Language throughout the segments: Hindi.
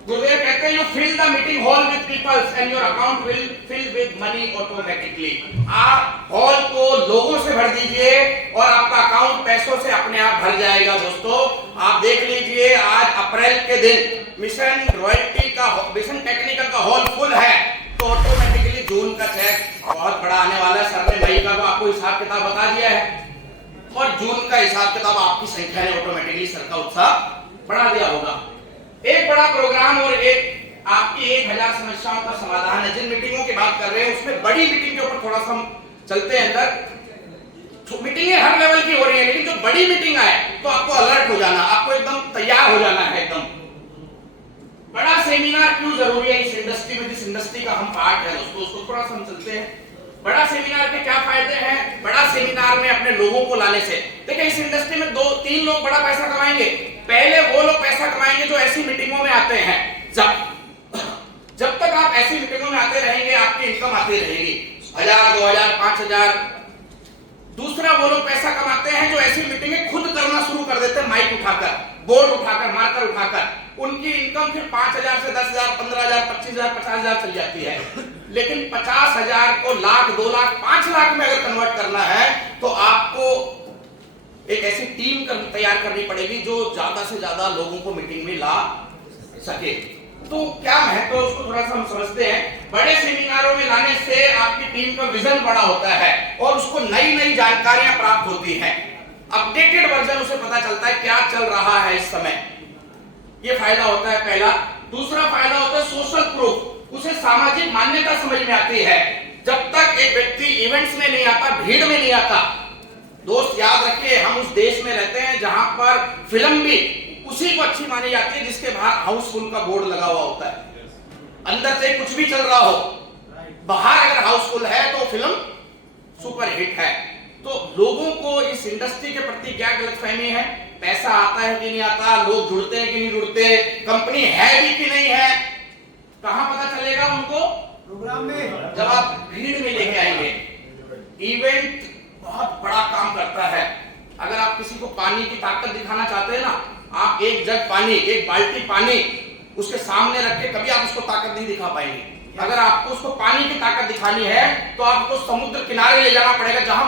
गुरुदेव कहते हैं, you fill the meeting hall with peoples and your account will fill with money automatically. आप हॉल को लोगों से भर दीजिए और आपका अकाउंट पैसों से अपने आप भर जाएगा। दोस्तों आप देख लीजिए, आज अप्रैल के दिन मिशन रॉयल्टी का, मिशन टेक्निकल का हॉल फुल है, तो ऑटोमेटिकली जून का चेक बहुत बड़ा आने वाला है। सर ने मई का तो आपको हिसाब किताब बता दिया है और जून का हिसाब किताब आपकी संख्या ने ऑटोमेटिकली सर का उत्साह बढ़ा दिया होगा। एक बड़ा प्रोग्राम और एक आपकी 1000 समस्याओं का समाधान है। जिन मीटिंगों की बात कर रहे हैं उसमें बड़ी मीटिंग के ऊपर थोड़ा सा हम चलते हैं अंदर। मीटिंगें हर लेवल की हो रही है, लेकिन जो बड़ी मीटिंग आए तो आपको अलर्ट हो जाना, आपको एकदम तैयार हो जाना है। एकदम बड़ा सेमिनार क्यों जरूरी है इस इंडस्ट्री में, जिस इंडस्ट्री का हम पार्ट है दोस्तों, उसको थोड़ा सा हम चलते हैं। बड़ा सेमिनार के क्या फायदे हैं? बड़ा सेमिनार में अपने लोगों को लाने से, देखिए इस इंडस्ट्री में 2-3 लोग बड़ा पैसा कमाएंगे। पहले वो लोग पैसा कमाएंगे जो ऐसी मीटिंगों में आते हैं। जब तक आप ऐसी मीटिंगों में आते रहेंगे आपकी इनकम आती रहेगी, 1000, 2000, 5000। दूसरा वो लोग पैसा कमाते हैं जो ऐसी मीटिंगें खुद करना शुरू कर देते हैं, माइक उठाकर, बोर्ड उठाकर, मार्कर उठाकर। उनकी इनकम फिर 5000 से 10,000, 15,000, 25,000, 50,000 चल जाती है। लेकिन 50,000 को लाख, 2 लाख, 5 लाख में अगर कन्वर्ट करना है तो आपको एक ऐसी टीम तैयार करनी पड़ेगी जो ज्यादा से ज्यादा लोगों को मीटिंग में ला सके। तो क्या महत्व है उसको थोड़ा सा हम समझते हैं। बड़े सेमिनारों में लाने से आपकी टीम का विजन बड़ा होता है और उसको नई नई जानकारियां प्राप्त होती हैं, अपडेटेड वर्जन उसे पता चलता है क्या चल रहा है इस समय। ये फायदा होता है पहला। दूसरा फायदा होता है सोशल प्रूफ, उसे सामाजिक मान्यता समझ में आती है। जब तक एक व्यक्ति इवेंट्स में नहीं आता, भीड़ में नहीं आता, दोस्त याद रखिए हम उस देश में रहते हैं जहां पर फिल्म भी उसी को अच्छी मानी जाती है जिसके बाहर हाउसफुल का बोर्ड लगा हुआ होता है। अंदर से कुछ भी चल रहा हो, बाहर अगर हाउसफुल है तो फिल्म सुपर हिट है। तो लोगों को इस इंडस्ट्री के प्रति क्या गलतफहमी है? पैसा आता है कि नहीं आता, लोग जुड़ते हैं कि नहीं जुड़ते, कंपनी है भी कि नहीं है, कहां पता चलेगा उनको? प्रोग्राम में, जब आप भीड़ में लेके आएंगे। इवेंट बहुत बड़ा काम करता है। अगर आप किसी को पानी की ताकत दिखाना चाहते हैं ना, आप एक जग पानी, एक बाल्टी पानी उसके सामने रख के कभी आप उसको ताकत नहीं दिखा पाएंगे। अगर आपको उसको पानी की ताकत दिखानी है तो आपको समुद्र किनारे ले जाना पड़ेगा, जहां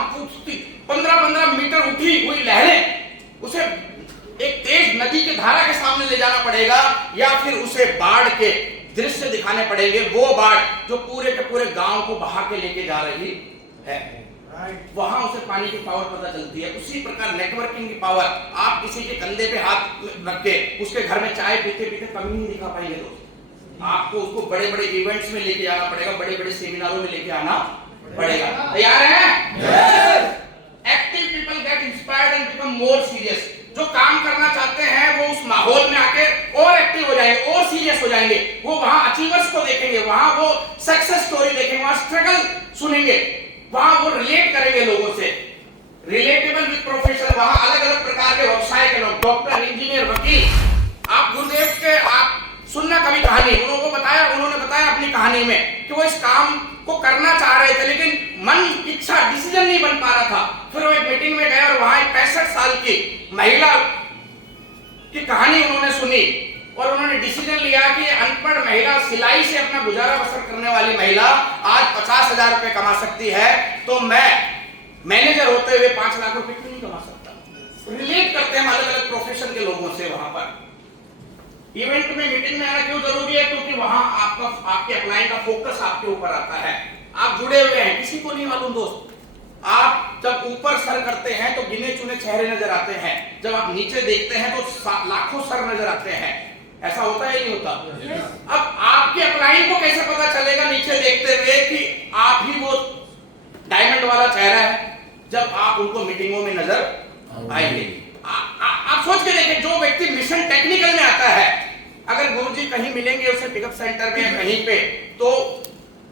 15-15 मीटर उठी हुई लहरें, उसे एक तेज नदी की धारा के सामने ले जाना पड़ेगा, या फिर उसे बाढ़ के दृश्य दिखाने पड़ेंगे। वो बाढ़ जो पूरे के पूरे गांव को बहा के लेके जा रही है, वहां उसे पानी की पावर पता चलती है। उसी प्रकार नेटवर्किंग की पावर, आप किसी के कंधे पे हाथ रख के उसके घर में चाय पीते पीते कमी नहीं दिखा पाएंगे दोस्त। आपको उसको बड़े बड़े इवेंट्स में लेके जाना पड़ेगा, बड़े बड़े सेमिनारों में लेके आना पड़ेगा। तैयार हैं? Active people get inspired and become more serious. जो काम करना चाहते हैं वो उस माहौल में आके और एक्टिव हो जाएंगे और सीरियस हो जाएंगे। वो वहां अचीवर्स को देखेंगे, वहां वो सक्सेस स्टोरी देखेंगे, वहां स्ट्रगल सुनेंगे, वहां वो रिलेट करेंगे लोगों से। रिलेटेबल विद प्रोफेशन, वहां अलग अलग प्रकार के व्यवसाय के लोग, डॉक्टर, इंजीनियर, वकील। आप गुरुदेव के आप सुनना कभी कहानी, उन्होंने बताया अपनी कहानी में कि वो इस काम को करना चाह रहे थे लेकिन मन, इच्छा, डिसीजन नहीं बन पा रहा था। फिर वो एक मीटिंग में गए और वहां एक 65 साल की महिला की कहानी उन्होंने सुनी और उन्होंने डिसीजन लिया कि अनपढ़ महिला, सिलाई से अपना गुजारा बसर करने वाली महिला आज 50,000 रुपए कमा सकती है, तो मैं मैनेजर होते हुए 5 लाख रुपए क्यों नहीं कमा सकता? रिलेट करते हैं अलग अलग प्रोफेशन के लोगों से। वहां पर इवेंट में, मीटिंग में आना क्यों जरूरी है? क्योंकि वहां आपके अपलाइन का फोकस आपके ऊपर आता है, आप जुड़े हुए हैं, किसी को नहीं मालूम दोस्त। आप जब ऊपर सर करते हैं तो गिने चुने चेहरे नजर आते हैं, जब आप नीचे देखते हैं तो लाखों सर नजर आते हैं। ऐसा होता है नहीं होता? अब आपके अपलाइन को कैसे पता चलेगा नीचे देखते हुए कि आप ही वो डायमंड वाला चेहरा है, जब आप उनको मीटिंगों में नजर आएंगे। आप सोच के देखें, जो व्यक्ति मिशन टेक्निकल में आता है, अगर गुरुजी कहीं मिलेंगे उसे पिकअप सेंटर में कहीं पे, तो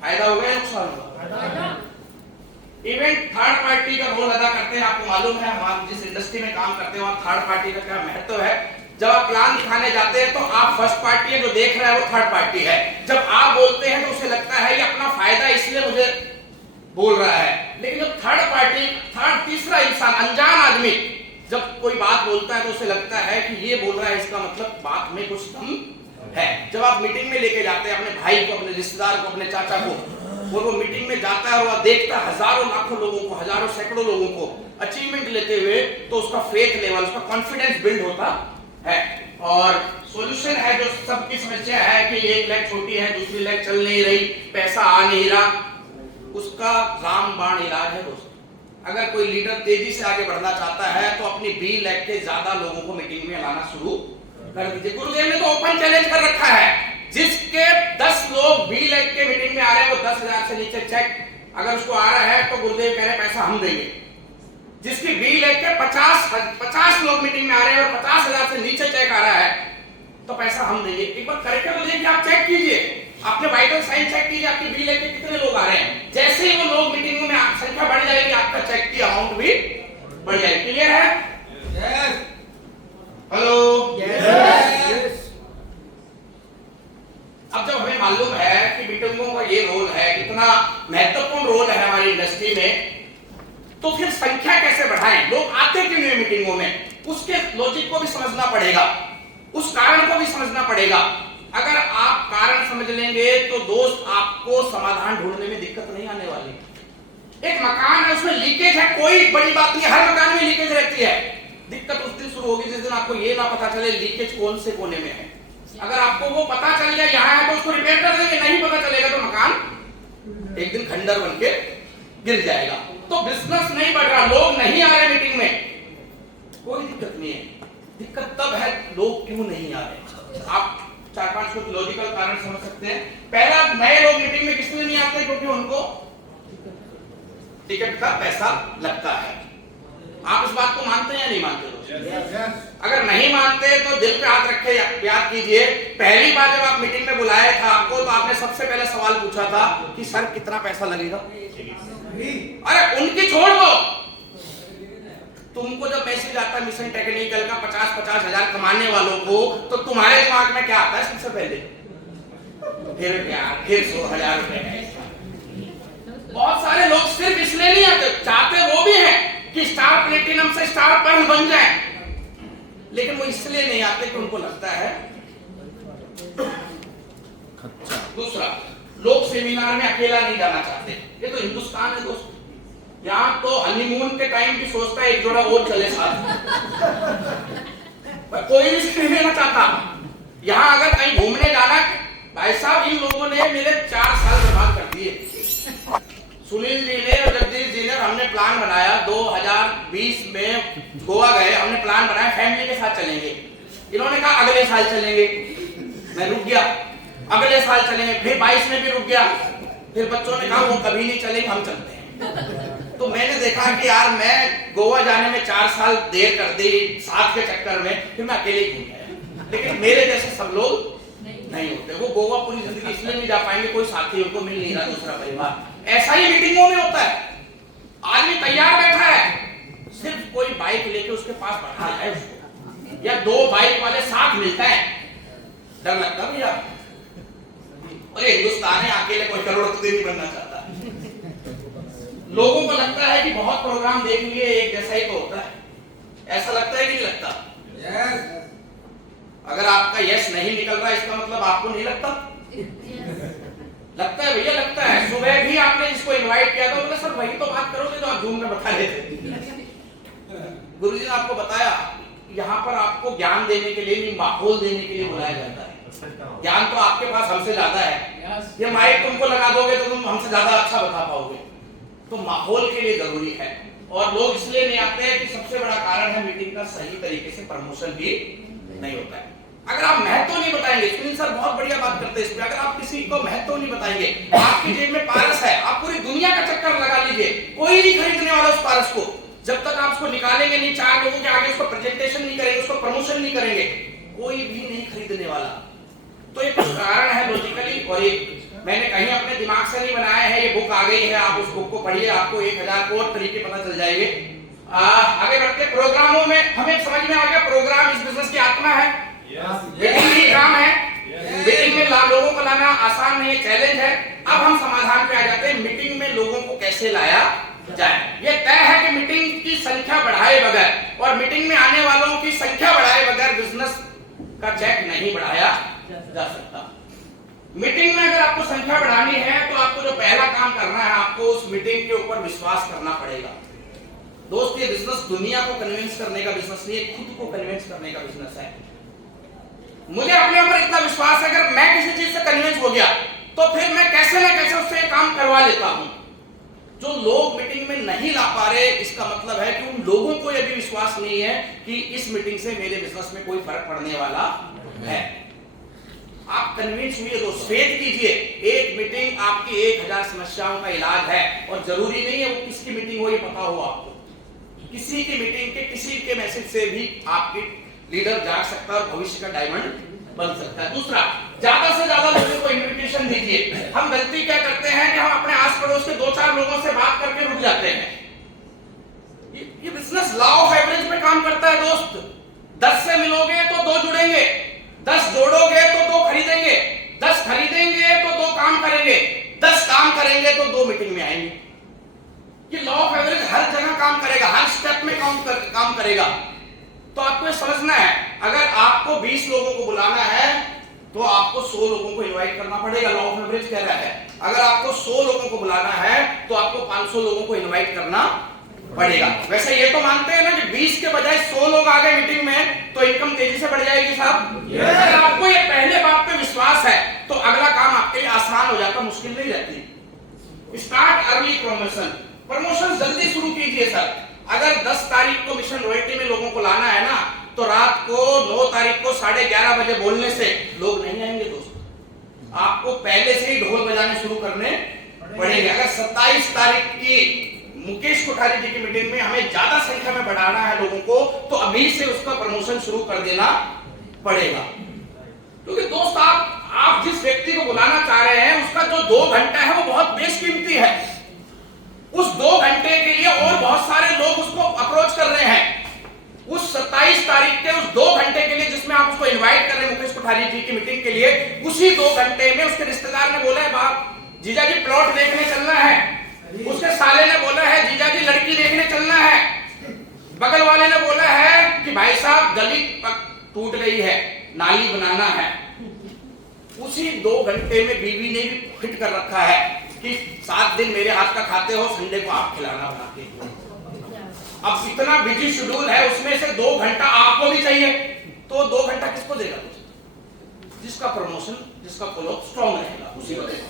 फायदा होगा या नुकसान होगा? इवेंट थर्ड पार्टी का रोल अदा करते हैं। आपको मालूम है हम जिस इंडस्ट्री में काम करते हैं वहां थर्ड पार्टी का क्या महत्व है। जब आप प्लान दिखाने जाते हैं तो आप फर्स्ट पार्टी है, जो देख रहा है वो थर्ड पार्टी है। जब आप बोलते हैं तो उसे लगता है ये अपना फायदा इसलिए मुझे बोल रहा है, लेकिन जब थर्ड पार्टी, तीसरा इंसान, अनजान आदमी जब कोई बात बोलता है तो उसे लगता है कि ये बोल रहा है, इसका मतलब बात में कुछ दम है। जब आप मीटिंग में लेके जाते हैं अपने भाई को, अपने रिश्तेदार को, अपने चाचा को, और वो मीटिंग में जाता है और वह देखता है हजारों लाखों लोगों को, हजारों सैकड़ों लोगों को अचीवमेंट लेते हुए, तो उसका फेथ लेवल, उसका कॉन्फिडेंस बिल्ड होता है। और सॉल्यूशन है जो सबकी समस्या है कि एक लेग छोटी है, दूसरी लेग चल नहीं रही, पैसा आ नहीं रहा, उसका रामबाण इलाज है दोस्तों। अगर कोई लीडर तेजी से आगे बढ़ना चाहता है तो अपनी बी लेग के ज्यादा लोगों को मीटिंग में लाना शुरू कर दीजिए। गुरुदेव ने तो ओपन चैलेंज कर रखा है, जिसके 10 लोग बी लेग के मीटिंग में आ रहे हैं वो 10,000 से नीचे चेक अगर उसको आ रहा है तो गुरुदेव कह रहे पैसा हम देंगे। जिसकी बी लेग के 50 लोग मीटिंग में आ रहे हैं और 50,000 से नीचे चेक आ रहा है तो पैसा हम देंगे। एक बार करके तो देखिए, आप चेक कीजिए, अपने वाइटल साइन चेक कीजिए, आपकी बी लेग के कितने लोग आ रहे हैं। जैसे ही वो लोग मीटिंग में संख्या बढ़ जाएगी, आपका चेक की अमाउंट भी बढ़ जाएगी। क्लियर है? यस। हेलो। यस। अब जब हमें मालूम है कि मीटिंगों का ये रोल है, कितना महत्वपूर्ण रोल है हमारी इंडस्ट्री में, तो फिर संख्या कैसे बढ़ाएं? लोग आते क्यों नहीं मीटिंगों में? उसके लॉजिक को भी समझना पड़ेगा, उस कारण को भी समझना पड़ेगा। अगर आप कारण समझ लेंगे तो दोस्त आपको समाधान ढूंढने में दिक्कत नहीं आने वाली। एक मकान है, उसमें लीकेज है, कोई बड़ी बात नहीं, हर मकान में लीकेज रहती है। दिक्कत उस दिन शुरू होगी जिस दिन आपको ये ना पता चले लीकेज कौन से कोने में है। अगर आपको वो पता चल गया यहाँ है तो उसको रिपेयर कर देंगे, नहीं पता चलेगा तो मकान एक दिन खंडर बन के गिर जाएगा। तो बिजनेस नहीं बढ़ रहा, लोग नहीं आ रहे मीटिंग में, कोई दिक्कत नहीं है। दिक्कत तब है लोग क्यों नहीं आ रहे। आप 4-5 कुछ लॉजिकल कारण समझ सकते हैं। पहला, नए लोग मीटिंग में किसलिए नहीं आते? क्योंकि उनको टिकट का पैसा लगता है। आप इस बात को मानते हैं या नहीं मानते? अगर नहीं मानते तो दिल पे हाथ रखे याद कीजिए, पहली बार जब आप मीटिंग में बुलाया था आपको, तो आपने सबसे पहले सवाल पूछा था कि सर कितना पैसा लगेगा। अरे उनकी छोड़ दो, तुमको जब मैसेज आता है मिशन टेक्निकल का 50-50 हजार कमाने वालों को, तो तुम्हारे दिमाग में क्या आता है सबसे पहले? फिर क्या, फिर 100,000 रुपए। बहुत सारे लोग सिर्फ इसलिए नहीं आते, चाहते वो भी हैं कि स्टार प्लेटिनम से स्टार पर्ल बन जाए, लेकिन वो इसलिए नहीं आते कि उनको लगता है। दूसरा, लोग सेमिनार में अकेला नहीं जाना चाहते। ये तो हिंदुस्तान है दोस्तों, यहाँ तो हनीमून के टाइम भी सोचता है एक जोड़ा और चले साथ। कोई भी नहीं लेना चाहता। यहाँ अगर कहीं घूमने जाना, भाई साहब इन लोगों ने मेरे 4 साल बर्बाद कर दिए। सुनील जी ने और जगदीश जी ने, हमने प्लान बनाया 2020 में गोवा गए, हमने प्लान बनाया फैमिली के साथ चलेंगे। इन्होंने कहा अगले साल चलेंगे, मैं रुक गया। अगले साल चलेंगे, फिर 22 में भी रुक गया। फिर बच्चों ने कहा वो कभी नहीं चलेंगे, हम चलते हैं। तो मैंने देखा कि यार मैं गोवा जाने में 4 साल देर कर दी साथ के चक्कर में, फिर मैं अकेले ही घूम गया। लेकिन मेरे जैसे सब लोग नहीं होते। वो गोवा पूरी जिंदगी इसलिए नहीं जा पाएंगे, कोई साथी उनको मिल नहीं रहा, दूसरा परिवार। ऐसा ही मीटिंगों में होता है। आदमी तैयार बैठा है, सिर्फ कोई बाइक लेके उसके पास बैठा है उसको, या 2 बाइक वाले साथ मिलता है, डर लगता भैया। अरे हिंदुस्तान है, अकेले कोई करोड़पति नहीं बनना चाहता। लोगों को लगता है कि बहुत प्रोग्राम देख लिए एक जैसा ही तो होता है। ऐसा लगता है कि नहीं लगता? yes. अगर आपका यस नहीं निकल रहा इसका मतलब आपको नहीं लगता? लगता है भैया, लगता है। सुबह भी आपने जिसको इनवाइट किया था बोले सर वही तो बात करोगे जो आप जूम में बता रहे थे। गुरुजी ने आपको बताया, यहाँ पर आपको ज्ञान देने के लिए नहीं, माहौल देने के लिए बुलाया जाता है। ज्ञान तो आपके पास हमसे ज्यादा है। ये माइक तुमको लगा दोगे तो तुम हमसे ज्यादा अच्छा बता पाओगे। तो माहौल के लिए जरूरी है। और लोग इसलिए नहीं आते हैं कि सबसे बड़ा कारण है मीटिंग का सही तरीके से प्रमोशन भी नहीं होता है। अगर आप महत्व नहीं बताएंगे, सुनील सर बहुत बढ़िया बात करते हैं इस पे, अगर आप किसी को महत्व नहीं बताएंगे, आपकी जेब में पारस है, आप पूरी दुनिया का चक्कर लगा लीजिए, कोई नहीं खरीदने वाला उस पारस को। जब तक आप उसको निकालेंगे नहीं, 4 लोगों के आगे उसको प्रेजेंटेशन नहीं करेंगे, उसको प्रमोशन नहीं करेंगे, कोई भी नहीं खरीदने वाला। तो ये कुछ कारण है लॉजिकली, और एक मैंने कहीं अपने दिमाग से नहीं बनाया है, ये बुक आ गई है, आप उस बुक को पढ़िए, आपको 1000 और तरीके पता चल जाएंगे। आगे बढ़ते प्रोग्रामों में हमें समझ में आ गया प्रोग्राम इस बिजनेस की आत्मा है, मीटिंग ही काम है। मीटिंग में लोगों को लाना आसान नहीं है, चैलेंज है। अब हम समाधान पे आ जाते हैं, मीटिंग में लोगों को कैसे लाया जाए। ये तय है कि मीटिंग की संख्या बढ़ाए बगैर, और मीटिंग में आने वालों की संख्या बढ़ाए बगैर बिजनेस का चेक नहीं बढ़ाया जा सकता। मीटिंग में अगर आपको संख्या बढ़ानी है तो आपको जो पहला काम करना है, आपको उस मीटिंग के ऊपर विश्वास करना पड़ेगा। दोस्त, ये बिजनेस दुनिया को कन्विंस करने का बिजनेस नहीं है, खुद को कन्विंस करने का बिजनेस है। मुझे अपने ऊपर इतना विश्वास है, अगर मैं किसी चीज से कन्विंस हो गया तो फिर मैं कैसे ना कैसे उससे काम करवा लेता हूं। जो लोग मीटिंग में नहीं ला पा रहे, इसका मतलब है कि उन लोगों को यह भी विश्वास नहीं है कि इस मीटिंग से मेरे बिजनेस में कोई फर्क पड़ने वाला है। आप कन्विंस हुए दोस्त, फेथ कीजिए। एक मीटिंग आपकी 1000 समस्याओं का इलाज है, और जरूरी नहीं है वो किसकी मीटिंग हो ये पता हो आपको। किसी की मीटिंग के किसी के मैसेज से भी आपके लीडर जाग सकता है और भविष्य का डायमंड बन सकता है। दूसरा, ज्यादा से ज्यादा लोगों को इनविटेशन दीजिए। हम गलती क्या करते हैं कि हम अपने आस पड़ोस के 2-4 लोगों से बात करके रुक जाते हैं। ये बिजनेस लॉ ऑफ एवरेज पे काम करता है दोस्त। 10 से मिलोगे तो 2 जुड़ेंगे, 10 जोड़ोगे तो 2 खरीदेंगे, 10 खरीदेंगे तो 2 काम करेंगे, 10 काम करेंगे तो 2 मीटिंग में आएंगे। ये लॉ ऑफ एवरेज हर जगह काम करेगा, हर स्टेप में काम करेगा। तो आपको ये समझना है, अगर आपको 20 लोगों को बुलाना है तो आपको 100 लोगों को इनवाइट करना पड़ेगा। लॉ ऑफ एवरेज कह रहा है अगर आपको 100 लोगों को बुलाना है तो आपको 500 लोगों को इनवाइट करना पड़ेगा। वैसे ये तो मानते हैं ना कि 20 के बजाय 100 लोग आ गए मीटिंग में तो इनकम तेजी से बढ़ जाएगी साहब। अगर आपको ये पहले बात पे विश्वास है तो अगला काम आपके लिए आसान हो जाता, मुश्किल नहीं रहती। स्टार्ट अर्ली प्रमोशन जल्दी शुरू कीजिए सर। अगर 10 तारीख को मिशन रॉयल्टी में लोगों को लाना है ना, तो रात को 9 तारीख को 11:30 बजे बोलने से लोग नहीं आएंगे दोस्त। आपको पहले से ही ढोल बजाने शुरू करने पड़ेंगे। अगर 27 तारीख की मुकेश कोठारी जी की मीटिंग में हमें ज्यादा संख्या में बढ़ाना है लोगों को, तो अभी से उसका प्रमोशन शुरू कर देना पड़ेगा। क्योंकि दोस्त, आप जिस व्यक्ति को बुलाना चाह रहे हैं उसका जो 2 घंटा है वो बहुत बेशकीमती है। उस 2 घंटे के लिए और बहुत सारे लोग उसको अप्रोच कर रहे हैं। उस 27 तारीख के उस 2 घंटे के लिए जिसमें आप उसको इनवाइट कर रहे हैं मुकेश कोठारी जी की मीटिंग के लिए, उसी 2 घंटे में उसके रिश्तेदार ने बोला है बाप जीजा जी प्लॉट देखने चलना है, उसके साले ने बोला है जीजा जी लड़की देखने चलना है, बगल वाले ने बोला है कि भाई साहब गली टूट गई है, नाली बनाना है। उसी 2 घंटे में बीवी ने भी फिट कर रखा है कि 7 दिन मेरे हाथ का खाते हो, संडे को आप खिलाना बना के। अब इतना बिजी शेड्यूल है, उसमें से 2 घंटा आपको भी चाहिए, तो 2 घंटा किसको देगा? जिसका प्रमोशन, जिसका फॉलोअप स्ट्रांग रहेगा उसी को देगा।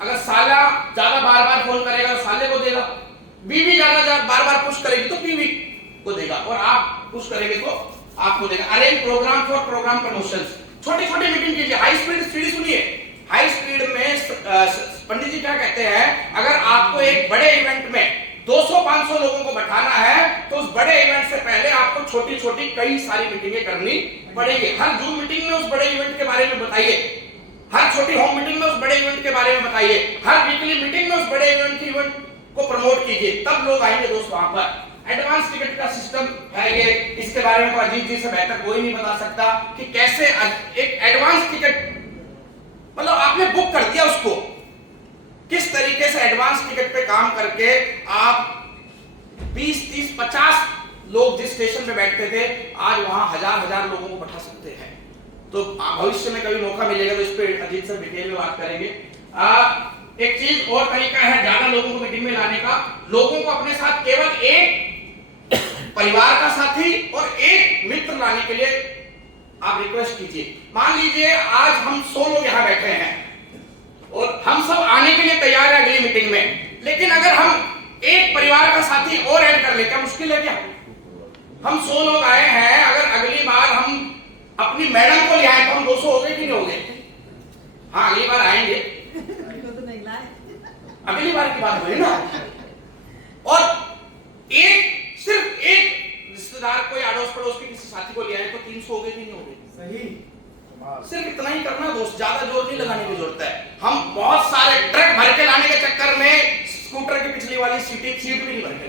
अगर साला ज्यादा बार-बार फोन करेगा तो साले को देगा, बीवी ज्यादा बार-बार पुश करेगी तो बीवी को देगा, और आप पुश करेंगे तो आपको देगा। Arrange program for program promotions. छोटी-छोटी मीटिंग कीजिए, हाई स्पीड सीढ़ी सुनिए। हाई स्पीड में पंडित जी क्या कहते हैं, अगर आपको एक बड़े इवेंट में 200-500 लोगों को बैठाना है तो उस बड़े इवेंट से पहले आपको छोटी-छोटी कई सारी मीटिंगें करनी पड़ेगी। हर जूम मीटिंग में उस बड़े इवेंट के बारे में बताइए, हर छोटी होम मीटिंग में उस बड़े इवेंट के बारे में बताइए, हर वीकली मीटिंग में उस बड़े इवेंट को प्रमोट कीजिए, तब लोग आएंगे दोस्त वहां पर। एडवांस टिकट का सिस्टम है ये, इसके बारे में तो अजीत जी से बेहतर कोई नहीं बता सकता कि कैसे एक एडवांस टिकट, मतलब आपने बुक कर दिया उसको, किस तरीके से एडवांस टिकट पे काम करके आप 20, 30, 50 लोग जिस स्टेशन पे बैठते थे आज वहां हजार लोगों को बैठा सकते हैं। तो भविष्य में कभी मौका मिलेगा तो इस पे अजीत सर डिटेल में बात करेंगे। एक चीज और तरीका है ज्यादा लोगों को मीटिंग में लाने का, लोगों को अपने साथ केवल एक परिवार का साथी और एक मित्र लाने के लिए आप रिक्वेस्ट कीजिए। मान लीजिए आज हम 100 लोग यहाँ बैठे हैं और हम सब आने के लिए तैयार है अगली मीटिंग में, लेकिन अगर हम एक परिवार का साथी और ऐड कर ले, क्या मुश्किल है क्या? हम 100 लोग आए हैं, अगर अगली बार हम अपनी मैडम को ले आए तो हम 200 हो गए कि नहीं हो गए? हाँ, अगली बार आएंगे, अगली बार की बात हुई ना। और सिर्फ एक रिश्तेदार को या अड़ोस पड़ोस के किसी साथी को ले आए तो 300 हो गए कि नहीं हो गए? सही। सिर्फ इतना ही करना दोस्त, ज्यादा जोर नहीं लगाने की जरूरत है। हम बहुत सारे ट्रक भर के लाने के चक्कर में स्कूटर की पिछली वाली सीट भी नहीं भर के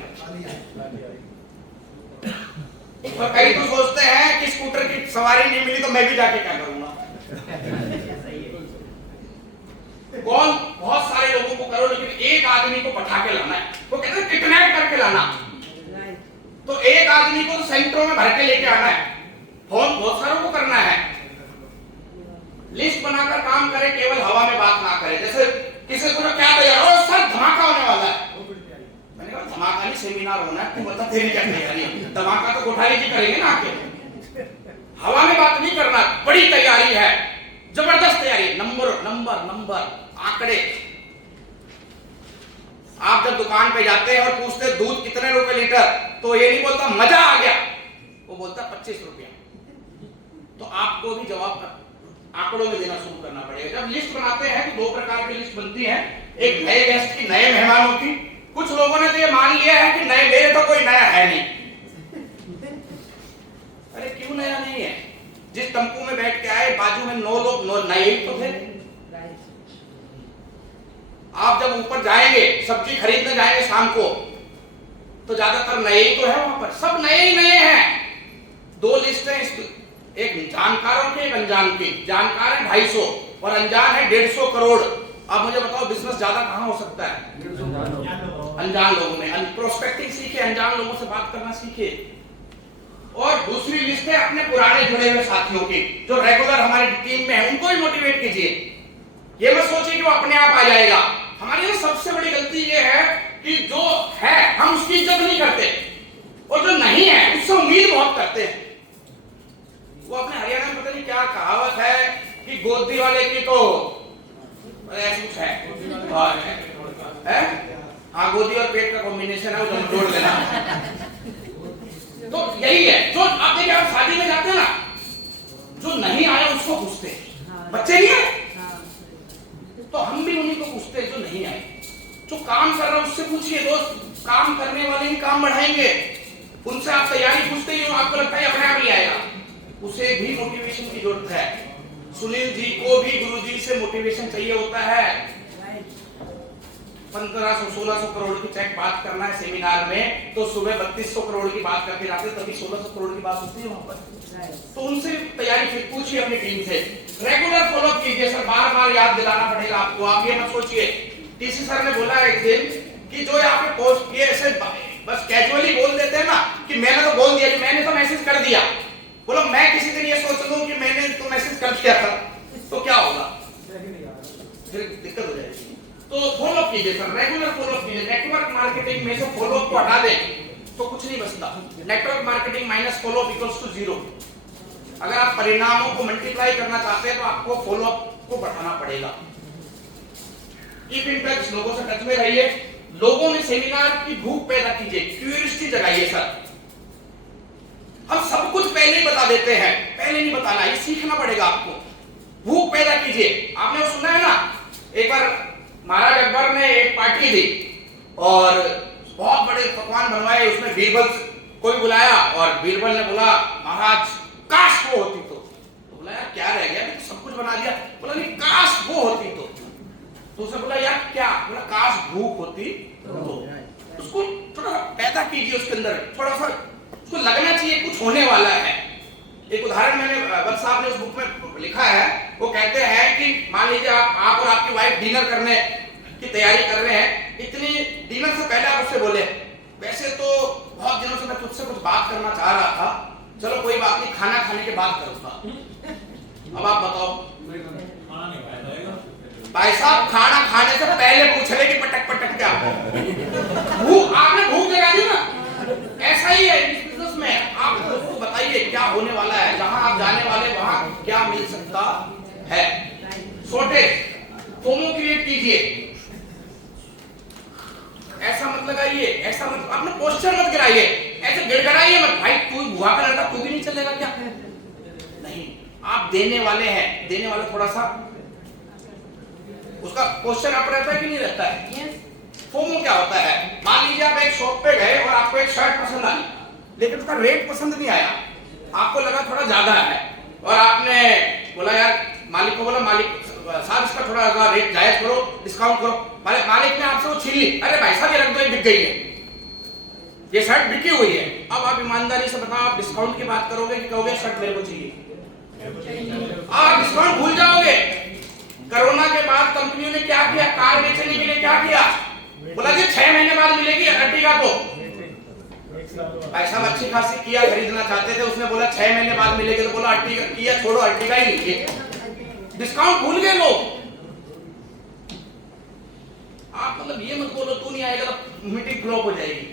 तो कई तो सोचते हैं कि स्कूटर की सवारी नहीं मिली तो मैं भी जाके क्या करूंगा। कौन बहुत सारे लोगों को करो, लेकिन एक आदमी को बैठा के लाना है, वो कहते हैं किडनैप करके लाना। तो एक आदमी को सेंटरों में भर के लेके आना है, फोन बहुत सारों को करना है। लिस्ट बनाकर काम करे, केवल हवा में बात ना करे। जैसे किसी को क्या तैयार हो, सर धमाका होने वाला है, मैंने कहा धमाका नहीं सेमिनार होना है, तू बता तेरी क्या तैयारी है? धमाका तो कोठारी जी करेंगे ना आके। हवा में बात नहीं करना, बड़ी तैयारी है, जबरदस्त तैयारी, नंबर नंबर नंबर आंकड़े। आप जब दुकान पे जाते हैं और पूछते दूध कितने रुपए लीटर, तो ये नहीं बोलता मजा आ गया, वो बोलता 25 रुपया। तो आपको भी जवाब आंकड़ों में देना शुरू करना पड़ेगा। जब लिस्ट बनाते हैं तो दो प्रकार की लिस्ट बनती है, एक नए गेस्ट की, नए मेहमानों की। कुछ लोगों ने तो ये मान लिया है कि नए मेरे तो कोई नया है नहीं। अरे क्यों नया नहीं है? जिस तंबू में बैठ के आए बाजू में 9 लोग नए ही तो थे। आप जब ऊपर जाएंगे सब्जी खरीदने जाएंगे शाम को, तो ज्यादातर नए ही तो है वहां पर, सब नए ही नए हैं। दो लिस्ट है, एक जानकारों की, एक अनजान की। जानकार है 250 और अनजान है 150 करोड़। अब मुझे बताओ बिजनेस ज्यादा कहां हो सकता है? अनजान लोगों में। प्रोस्पेक्टिंग सीखे, अनजान लोगों से बात करना सीखे। और दूसरी लिस्ट है अपने पुराने जुड़े हुए साथियों की, जो रेगुलर हमारी टीम में है, उनको ही मोटिवेट कीजिए। ये मत सोचिए कि वो अपने आप आ जाएगा। हमारी सबसे बड़ी गलती ये है कि जो है हम उसकी इज्जत नहीं करते, और जो नहीं है उससे उम्मीद बहुत करते हैं। वो अपने हरियाणा में पता नहीं क्या कहावत है कि गोदी वाले की तो ऐसा कुछ है? हाँ, गोदी और पेट का कॉम्बिनेशन है, वो जोड़ देना। तो यही है, जो आप देखिए आप शादी में जाते हैं ना, जो नहीं आया उसको पूछते हैं, बच्चे नहीं आए तो हम भी उन्हीं को पूछते हैं जो नहीं आए। जो काम कर रहा है उससे पूछिए, दोस्त काम करने वाले ही काम बढ़ाएंगे। उनसे आप तैयारी पूछते ही आपको लगता है अपने आप ही आएगा, उसे भी मोटिवेशन की जरूरत है। सुनील जी को भी गुरुजी से मोटिवेशन चाहिए होता है। 1500-1600 करोड़ की चेक बात करना है सेमिनार में, तो सुबह 3200 करोड़ की बात करके जाते, तभी 1600 करोड़ की बात होती है वहां पर। तो उनसे तैयारी फिर पूछिए अपनी टीम से, रेगुलर फॉलो कीजिए। सर बार बार याद दिलाना पड़ेगा आपको, आप ये मत सोचिए। टीसी सर ने बोला एक दिन कि जो यहाँ पे पोस्ट किए ऐसे बस कैजुअली बोल देते हैं ना कि मैंने तो बोल दिया, कि मैंने तो मैसेज कर दिया। बोलो मैं किसी दिन ये सोच लूं कि मैंने तो मैसेज कर दिया था, तो क्या होगा? फिर दिक्कत हो जाएगी। तो फॉलो कीजिए सर, रेगुलर फॉलो कीजिए। नेटवर्क मार्केटिंग में से फॉलो को हटा दें तो कुछ नहीं बचता। Network marketing minus follow equals to 0। अगर आप परिणामों को मल्टीप्लाई करना चाहते हैं तो आपको फॉलो को बढ़ाना पड़ेगा। कीप इन टच, लोगों से टच में रहिए। लोगों में सेमिनार की भूख पैदा कीजिए, क्यूरियोसिटी जगाइए। सर हम सब कुछ पहले ही बता देते हैं, पहले नहीं बताना, ये सीखना पड़ेगा आपको। भूख पैदा कीजिए। आपने वो सुना है ना, एक बार महाराज अकबर ने एक पार्टी दी और बहुत बड़े पकवान बनवाए, उसमें बीरबल को भी बुलाया और बीरबल ने बोला महाराज काश वो होती तो बोला यार क्या रह गया, तो सब कुछ बना दिया। बोला नहीं काश वो होती तो उसने बोला यार क्या? बोला काश भूख होती तो। उसको थोड़ा पैदा कीजिए, उसके अंदर थोड़ा सा उसको लगना चाहिए कुछ होने वाला है। एक उदाहरण मैंने वत्स साहब ने उस बुक में लिखा है, वो कहते हैं कि मान लीजिए आप और आपकी वाइफ डिनर करने की तैयारी कर रहे हैं, इतनी डिनर से पहले आप उससे बोले वैसे तो बहुत दिनों से मैं तुझसे कुछ बात करना चाह रहा था, चलो कोई बात नहीं खाना खाने के बाद करूंगा। अब आप बताओ भाई साहब, खाना खाने से पहले पूछ रहे कि पटक पटक क्या भूख, आपने भूख जगा दी ना। ऐसा ही है इस बिजनेस में, आप उसको बताइए क्या होने वाला है, जहां आप जाने वाले वहां क्या मिल सकता है। शॉर्टेज फोमो क्रिएट कीजिए। ऐसा मत लगाइए, ऐसा मत, अपने पोस्टर मत गिराइए, ऐसे गिड़गड़ाइए मत। भाई तू बुआ का लड़का, तू भी नहीं चलेगा क्या? नहीं, आप देने वाले हैं, देने वाले थोड़ा सा उसका पोस्टर अप रहता है कि नहीं रहता है? फोमो क्या होता है? मान लीजिए आप एक शॉप पे गए और आपको एक शर्ट पसंद आई, लेकिन उसका रेट पसंद नहीं आया, आपको लगा थोड़ा ज्यादा है, और आपने बोला यार मालिक को बोला मालिक साहब इसका थोड़ा सा रेट जायज करो, डिस्काउंट करो। मालिक ने आपसे वो छीन ली, अरे भाई साहब ये रख दो, ये बिक गई है, ये शर्ट बिकी हुई है। अब आप ईमानदारी से बताओ, आप डिस्काउंट की बात करोगे कि कहोगे शर्ट मेरे को चाहिए? आप डिस्काउंट भूल जाओगे। कोरोना के बाद कंपनियों ने क्या किया? कार बेचने के लिए क्या किया? बोला जी 6 महीने बाद मिलेगी अर्टिगा। तो पैसा अच्छी खासी किया खरीदना चाहते थे, उसने बोला 6 महीने बाद मिलेगी, तो बोला अर्टिगा किया छोड़ो अर्टिगा ही लीजिए। डिस्काउंट भूल गए लोग। आप मतलब ये मत बोलो तू नहीं आएगा तो मीटिंग फ्लॉप हो जाएगी।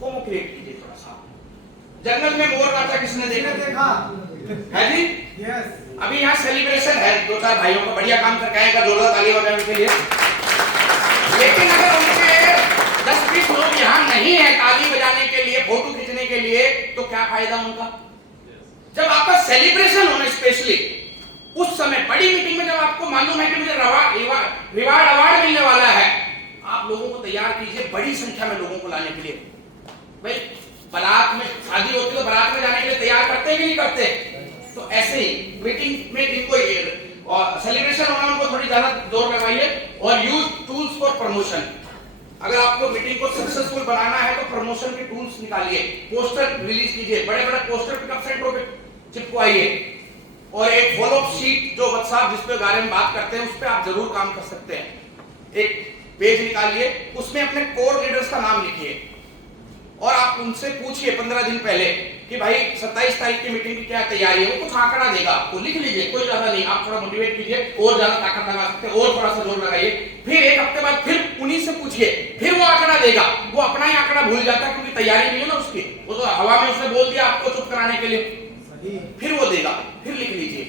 फोमो क्रिएट कीजिए थोड़ा सा। जंगल में मोर नाचा किसने देखा है जी? यस। अभी यहाँ सेलिब्रेशन है, दो चार भाइयों का बढ़िया काम करके आएगा, जोरदार ताली बजाने उनके लिए। लेकिन अगर उनके 10-20 लोग यहाँ नहीं है ताली बजाने के लिए, फोटो खींचने के लिए, तो क्या फायदा उनका? जब आपका सेलिब्रेशन होना, स्पेशली उस समय बड़ी मीटिंग में जब आपको मालूम है कि मुझे रिवार्ड अवार्ड मिलने वाला है, आप लोगों को तैयार कीजिए बड़ी संख्या में लोगों को लाने के लिए। भाई बारात में शादी होती है तो बारात में जाने के लिए तैयार करते हैं कि नहीं करते? तो ऐसे ही मीटिंग में जिनको और सेलिब्रेशन होना उनको थोड़ी ज्यादा जोर लगाइए। और यूज टूल्स फॉर प्रमोशन। अगर आपको मीटिंग को सक्सेसफुल बनाना है तो प्रमोशन के टूल्स निकालिए, पोस्टर रिलीज कीजिए, बड़े बड़े पोस्टर पिकअप सेंटरों पे चिपकवाइए। और एक फॉलोअप शीट जो व्हाट्सएप जिस पे बारे में बात करते हैं उस पे आप जरूर काम कर सकते हैं। एक पेज निकालिए, उसमें अपने कोर लीडर्स का नाम लिखिए और आप उनसे पूछिए 15 दिन पहले कि भाई 27 तारीख की मीटिंग की क्या तैयारी है। वो कुछ आंकड़ा देगा, आपको लिख लीजिए, कोई ज्यादा नहीं, आप थोड़ा मोटिवेट कीजिए और ज्यादा ताकत लगा सकते हैं और थोड़ा सा जोर लगाइए। फिर एक हफ्ते बाद फिर उन्हीं से पूछिए, फिर वो आंकड़ा देगा। वो अपना ही आंकड़ा भूल जाता है क्योंकि तैयारी नहीं है ना उसकी, वो तो हवा में उसने बोल दिया आपको चुप कराने के लिए। फिर वो देगा, फिर लिख लीजिए,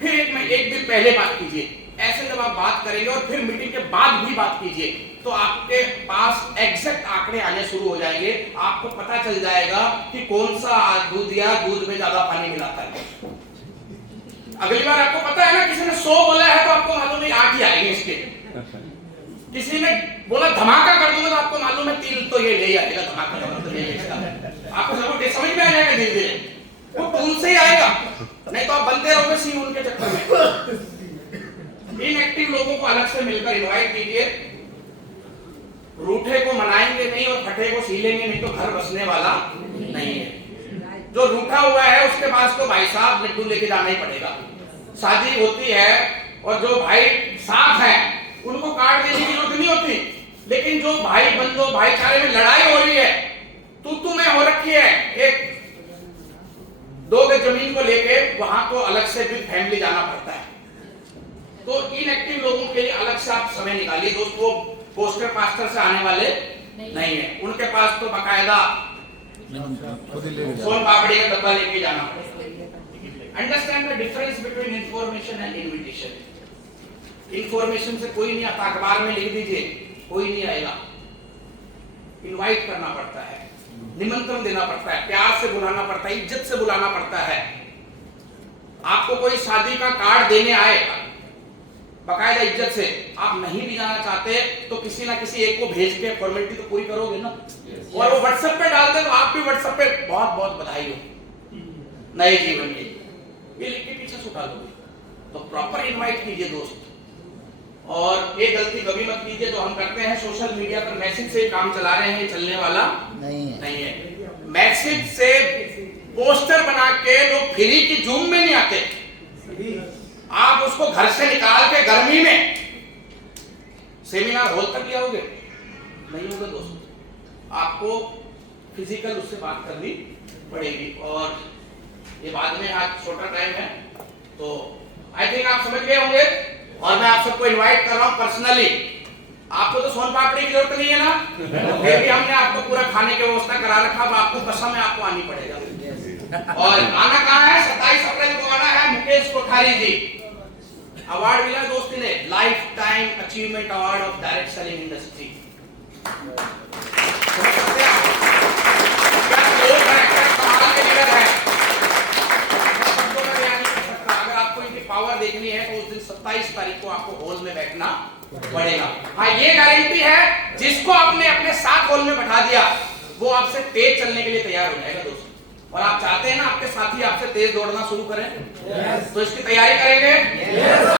फिर एक दिन पहले बात कीजिए। ऐसे जब आप बात करेंगे और फिर मीटिंग के बाद भी बात कीजिए तो आपके पास एग्जैक्ट आंकड़े आने शुरू हो जाएंगे। आपको पता चल जाएगा कि कौन सा दूध या दूध में ज्यादा पानी मिलाता है। अगली बार आपको पता है ना, किसी ने 100 बोला है तो आपको मालूम है 8 ही आएंगे इसके। किसी ने बोला धमाका कर दूंगा तो आपको मालूम है 3 तो ये ले आएगा, धमाका तो ले आएगा। आपको जरूर समझ में आ जाएगा धीरे धीरे, वो टूल से ही आएगा, नहीं तो आप बनते रहोगे सी उनके चक्कर में। इनएक्टिव लोगों को अलग से मिलकर इनवाइट कीजिए। रूठे को मनाएंगे नहीं और फटे को सीलेंगे नहीं तो घर बसने वाला नहीं है। जो रूठा हुआ है उसके पास तो भाई साहब लड्डू लेके जाना ही पड़ेगा। शादी होती है और जो भाई साथ है उनको कार्ड देने की जरूरत नहीं होती, लेकिन जो भाई बंधु भाईचारे में लड़ाई हो रही है, तू में हो रखी है, एक 2 गज जमीन को लेके, वहां तो अलग से भी फैमिली जाना पड़ता है। तो इनएक्टिव लोगों के लिए अलग से आप समय निकालिए। दोस्तों पोस्टर पास्टर से आने वाले नहीं है, उनके पास तो बकायदा सोन पापड़ी का डब्बा लेके जाना पड़ेगा। Understand the difference between information and invitation. Information से कोई नहीं आता, अखबार में लिख दीजिए कोई नहीं आएगा। इनवाइट करना पड़ता है, निमंत्रण देना पड़ता है, प्यार से बुलाना पड़ता है, इज्जत से बुलाना पड़ता है। आपको कोई शादी का कार्ड देने आए बकायदा इज्जत से, आप नहीं भी जाना चाहते तो किसी ना किसी एक को भेज के फॉर्मेलिटी तो पूरी करोगे ना। और वो व्हाट्सएप पे डालते तो आप भी व्हाट्सएप पे बहुत बहुत बधाई हो नए जीवन की, ये लिख के पीछे सुखा दोगे। तो प्रॉपर इनवाइट कीजिए दोस्त। और एक गलती कभी मत कीजिए जो हम करते हैं, सोशल मीडिया पर मैसेज से काम चला रहे हैं, चलने वाला नहीं है। मैसेज से पोस्टर बना के लोग फ्री की जूम में नहीं आते। आप उसको घर से निकाल के गर्मी में सेमिनार हॉल तक ले आओगे, नहीं होगा दोस्तों। आपको फिजिकल उससे बात करनी पड़ेगी। और ये बाद में आज छोटा टाइम है तो आई थिंक आप समझ गए होंगे। और मैं आप सबको इनवाइट कर रहा हूं पर्सनली। आपको तो सोन पापड़ी की जरूरत नहीं है ना, फिर भी हमने आपको पूरा खाने की व्यवस्था करा रखा। अब आपको कसम है आपको आनी पड़ेगा। और आना कहाँ है? 27 अप्रैल को आना है। मुकेश कोठारी जी अवार्ड मिला दोस्ती ने, life time achievement award of direct selling industry. अगर आपको इनकी पावर देखनी है तो उस दिन 27 तारीख को आपको हॉल में बैठना पड़ेगा। हाँ ये गारंटी है, जिसको आपने अपने साथ हॉल में बैठा दिया वो आपसे तेज चलने के लिए तैयार हो जाएगा दोस्तों। और आप चाहते हैं ना आपके साथी आपसे तेज दौड़ना शुरू करें, तो इसकी तैयारी करेंगे।